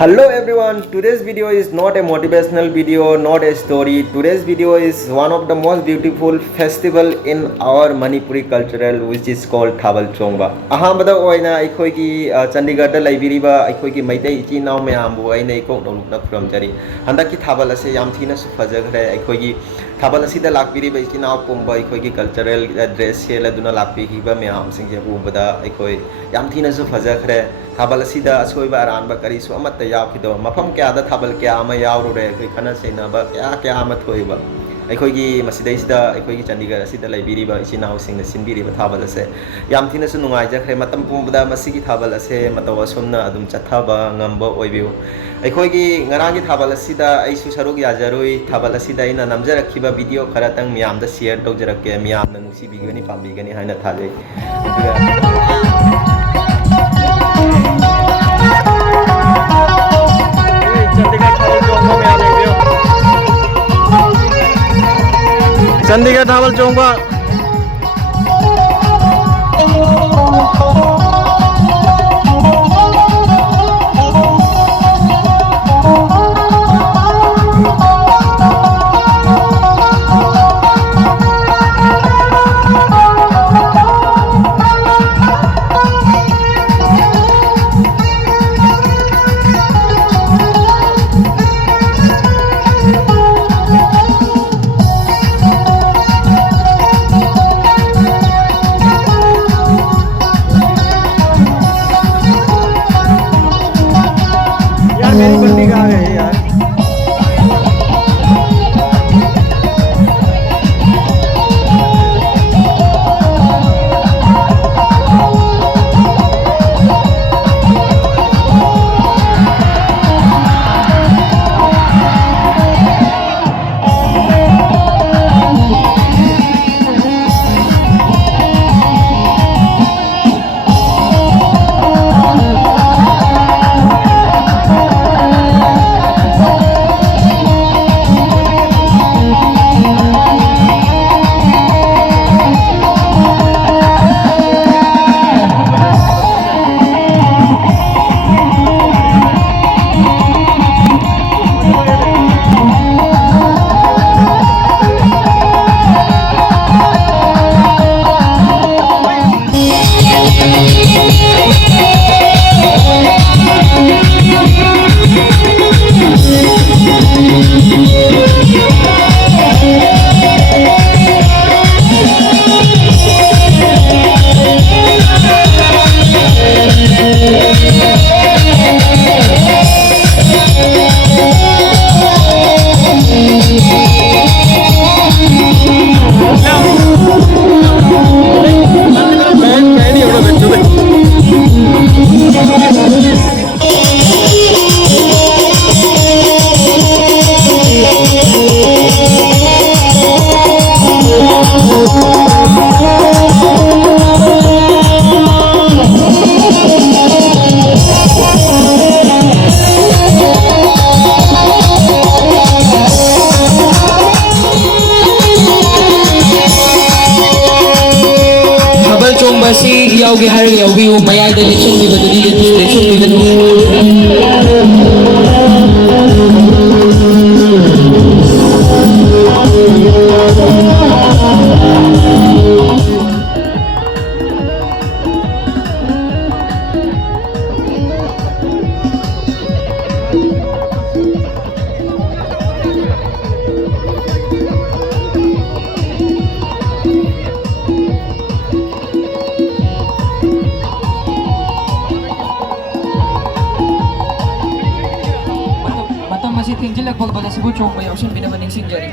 Hello everyone, today's video is not a motivational video, not a story. Today's video is one of the most beautiful festival in our Manipuri cultural which is called Thawal Chongba. Ahambada oina aikoigi Chandigarh da laibiriba aikoigi Maitai ichi naw mayambu aina ikok nolukna khurumjari. Handaki Thawal ase yam thina su fajagre aikoigi Thawal asida lakbiriba ichi naw pumba aikoigi cultural dress sela duna lakbihiba mayam singje ubada aikoi yam thina su fajagre Thawal asida asoiba aranba kari su amat yaukhido mafam kya da thabal kya ama yaurure koi khana seinaba kya ama thoiba ꯑꯩꯈꯣꯏꯒꯤ ꯃꯁꯤꯗꯩꯁꯤꯗ ꯑꯩꯈꯣꯏꯒꯤ ꯆꯥꯟꯗꯤꯒꯔ ꯑꯁꯤꯗ ꯂꯩꯕꯤꯔꯤꯕ ꯏꯆꯤꯟꯅꯥꯎꯁꯤꯡꯅ ꯁꯤꯟꯕꯤꯔꯤꯕ ꯊꯥꯕꯜ ꯑꯁꯦ ꯌꯥꯝ ꯊꯤꯅꯁꯨ ꯅꯨꯡꯉꯥꯏꯖꯈ꯭ꯔꯦ ꯃꯇꯝ ꯄꯨꯝꯕꯗ ꯃꯁꯤꯒꯤ ꯊꯥꯕꯜ ꯑꯁꯦ ꯃꯇꯧ ꯑꯁꯨꯝꯅ ꯑꯗꯨꯝ ꯆꯠꯊꯕ ꯉꯝꯕ ꯑꯣꯏꯕꯤꯌꯨ ꯑꯩꯈꯣꯏꯒꯤ ꯉꯔꯥꯡꯒꯤ ꯊꯥꯕꯜ ꯑꯁꯤꯗ ꯑꯩꯁꯨ ꯁꯔꯨꯛ ꯌꯥꯖꯔꯨꯏ ꯊꯥꯕꯜ ꯑꯁꯤꯗ ꯑꯩꯅ ꯅꯝꯖꯔꯛꯈꯤꯕ ꯚꯤꯗꯤꯑꯣ ꯈꯔꯇꯪ ꯃꯌꯥꯝꯗ ꯁꯤꯌꯔ ꯇꯧꯖꯔꯛꯀꯦ ꯃꯌꯥꯝꯅ ꯅꯨꯡꯁꯤꯕꯤꯒꯅꯤ ꯄꯥꯝꯕꯤꯒꯅꯤ ꯍꯥꯏꯅ ꯊꯥꯖꯩ Chandigarh Thawal Chongba मेरी बंदी कहाँ गई यार Basi yauge harga yauge mayada leksong di baduri leksong di danu masih tinggi lah kalau pada sebut cuma yang sih bina maning sinjari